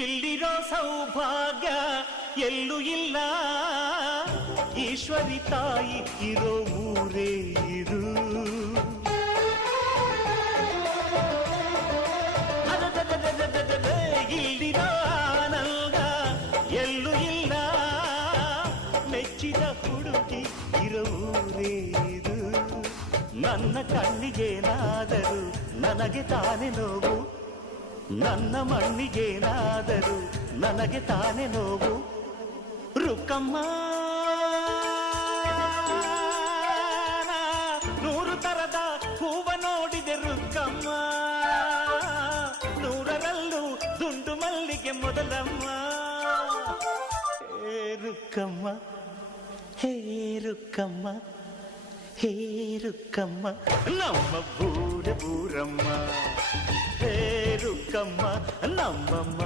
ಇಲ್ಲಿರೋ ಸೌಭಾಗ್ಯ ಎಲ್ಲೂ ಇಲ್ಲ, ಈಶ್ವರಿ ತಾಯಿ ಇರೋ ಊರೇ ಇದು. ಇಲ್ಲಿರೋ ಆನಂದ ಎಲ್ಲೂ ಇಲ್ಲ, ಮೆಚ್ಚಿದ ಹುಡುಗಿ ಇರೋ ಊರೇ ಇದು. ನನ್ನ ಕಣ್ಣಿಗೇನಾದರೂ ನನಗೆ ತಾನೇ ನೋವು, ನನ್ನ ಮಣ್ಣಿಗೇನಾದರೂ ನನಗೆ ತಾನೇ ನೋವು. ರುಕ್ಕಮ್ಮ ನೂರು ತರದ ಹೂವ ನೋಡಿದೆ ರುಕ್ಕಮ್ಮ, ನೂರರಲ್ಲೂ ದುಂಡು ಮಲ್ಲಿಗೆ ಮೊದಲಮ್ಮ. ಹೇ ರುಕ್ಕಮ್ಮ, ಹೇ ರುಕ್ಕಮ್ಮ, ಹೇ ರುಕ್ಕಮ್ಮ, ನಮ್ಮ ಬೂರಮ್ಮ. ಹೇ ರುಕ್ಕಮ್ಮ ನಮ್ಮಮ್ಮ.